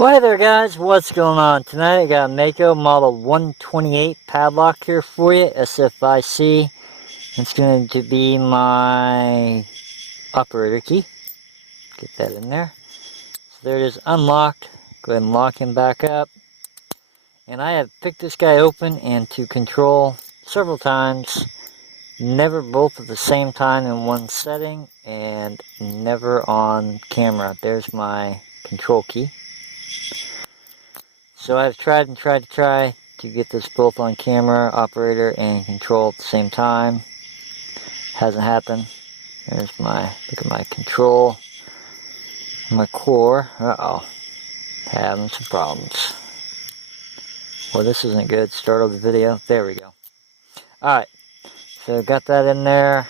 Well, hey there guys, what's going on? Tonight I got a Mako model 128 padlock here for you, SFIC. It's going to be my operator key. Get that in there. So there it is, unlocked. Go ahead and lock him back up. And I have picked this guy open and to control several times. Never both at the same time in one setting and never on camera. There's my control key. So I've tried to get this both on camera, operator, and control at the same time. Hasn't happened. There's my, look at my control, my core. Uh-oh, having some problems. Well, this isn't good. Start of the video. There we go. Alright, so got that in there.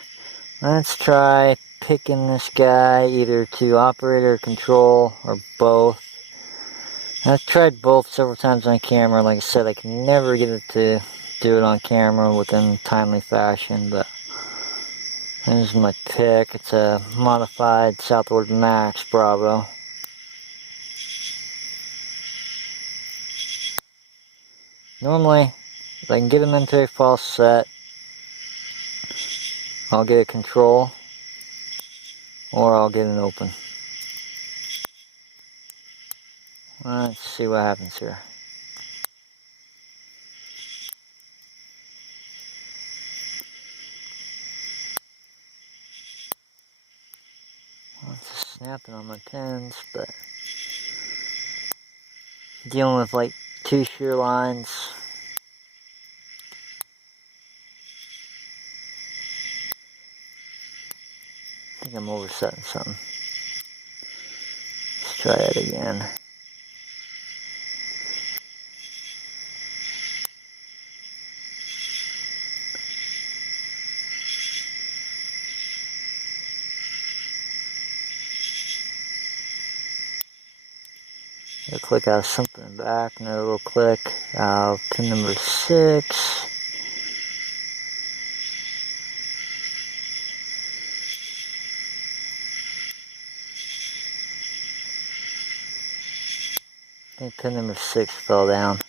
Let's try picking this guy either to operator, control, or both. I've tried both several times on camera. Like I said, I can never get it to do it on camera within timely fashion, but this is my pick. It's a modified SouthordMax Bravo. Normally, if I can get him into a false set, I'll get a control, or I'll get an open. Let's see what happens here. It's just snapping on my pins, but dealing with like two shear lines. I think I'm oversetting something. Let's try it again. I'll click out something back, another little click. Pin number 6. I think pin number 6 fell down.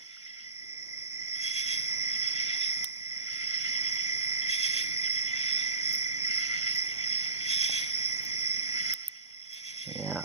Yeah.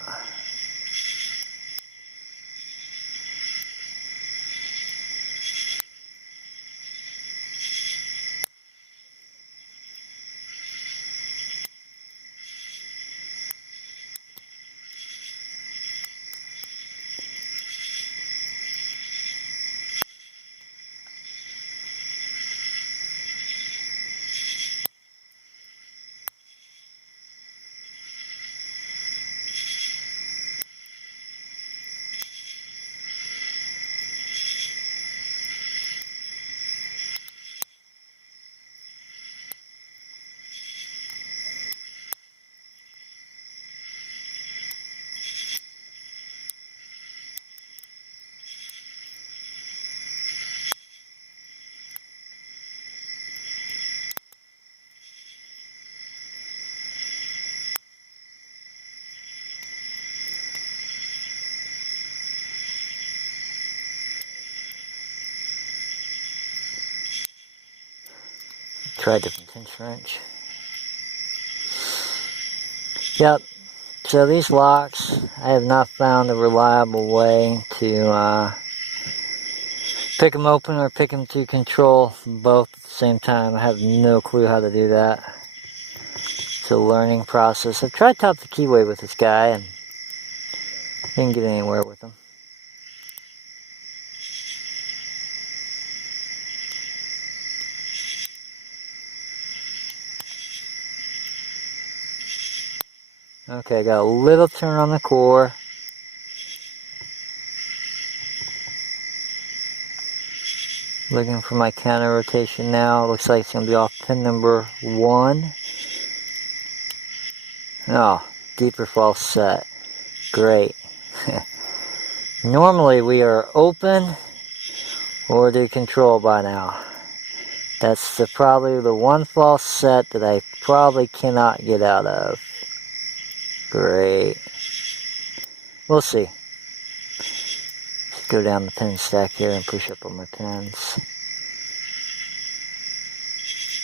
Try a different tension wrench. Yep, so these locks, I have not found a reliable way to pick them open or pick them to control both at the same time. I have no clue how to do that. It's a learning process. I've tried top the Keyway with this guy and didn't get anywhere with him. Okay, got a little turn on the core. Looking for my counter rotation now. Looks like it's going to be off pin number 1. Oh, deeper false set. Great. Normally we are open or do control by now. That's probably the one false set that I probably cannot get out of. Great. We'll see. go down the pin stack here and push up on my pins.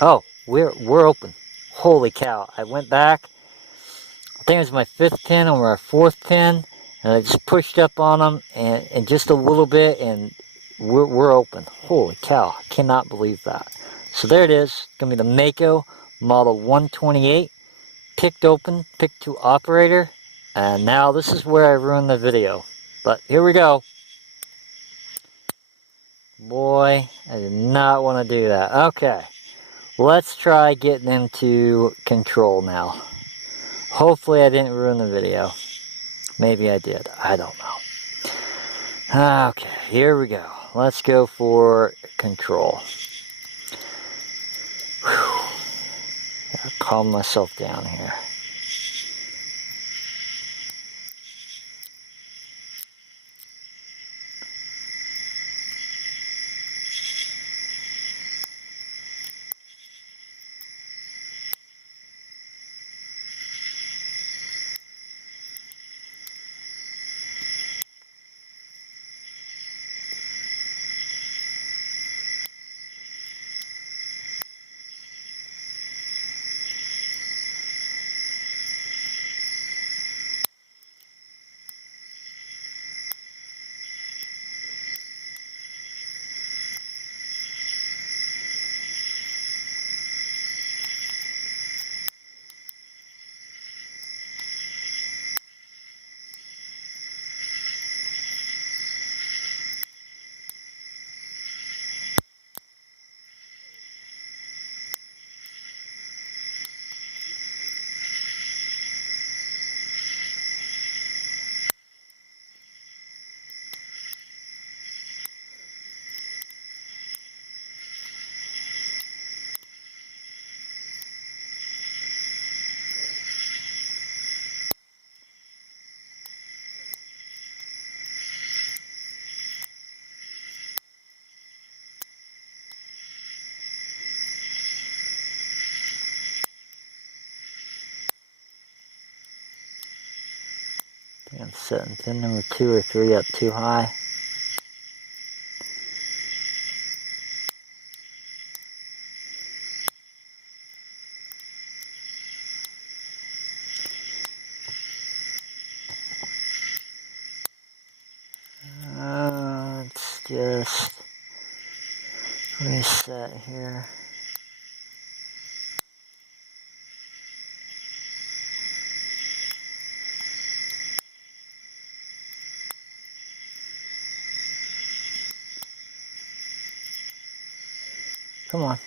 Oh, we're open. Holy cow. I went back. I think it was my 5th pin or my 4th pin. And I just pushed up on them and just a little bit, and we're open. Holy cow. I cannot believe that. So there it is. It's going to be the Mako Model 128. Picked open, picked to operator. And now this is where I ruined the video. But here we go. Boy, I did not want to do that. Okay. Let's try getting into control now. Hopefully I didn't ruin the video. Maybe I did. I don't know. Okay, here we go. Let's go for control. Whew. Gotta calm myself down here. I'm setting pin number 2 or 3 up too high. Let's just reset here. Come on,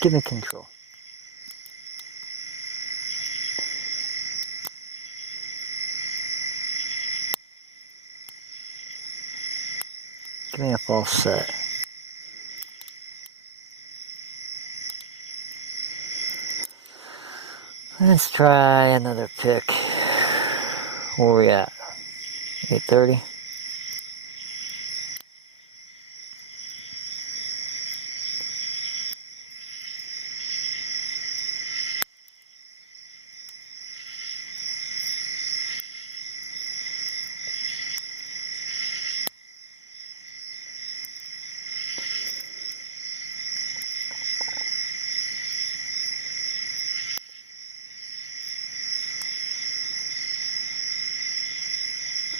give me control. Give me a false set. Let's try another pick. Where are we at? 8:30?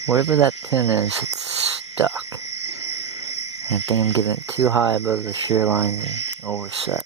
Wherever that pin is, it's stuck. I think I'm getting it too high above the shear line and overset.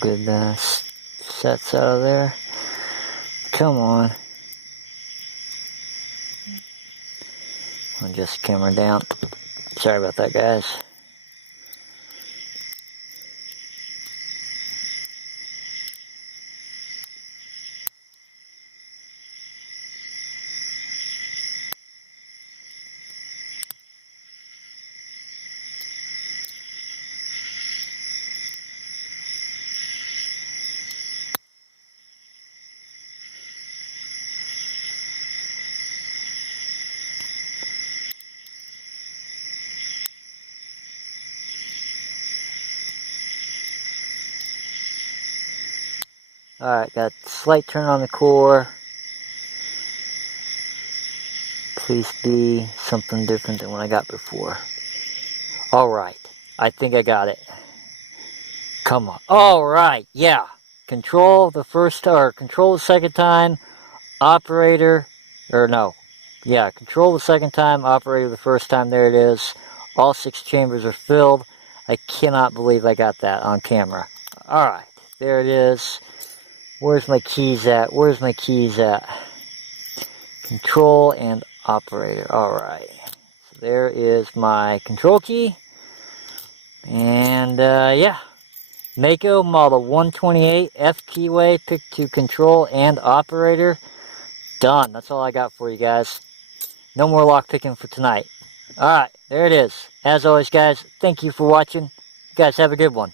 Good sets out of there. Come on. I'll adjust the camera down. Sorry about that, guys. Alright, got a slight turn on the core. Please be something different than what I got before. Alright, I think I got it. Come on. Alright, yeah. Control the first, or control the second time, operator, or no. Yeah, control the second time, operator the first time, there it is. All 6 chambers are filled. I cannot believe I got that on camera. Alright, there it is. Where's my keys at? Where's my keys at? Control and operator. Alright. So there is my control key. And yeah. Mako model 128 F Keyway, pick to control and operator. Done. That's all I got for you guys. No more lock picking for tonight. Alright, there it is. As always, guys, thank you for watching. You guys have a good one.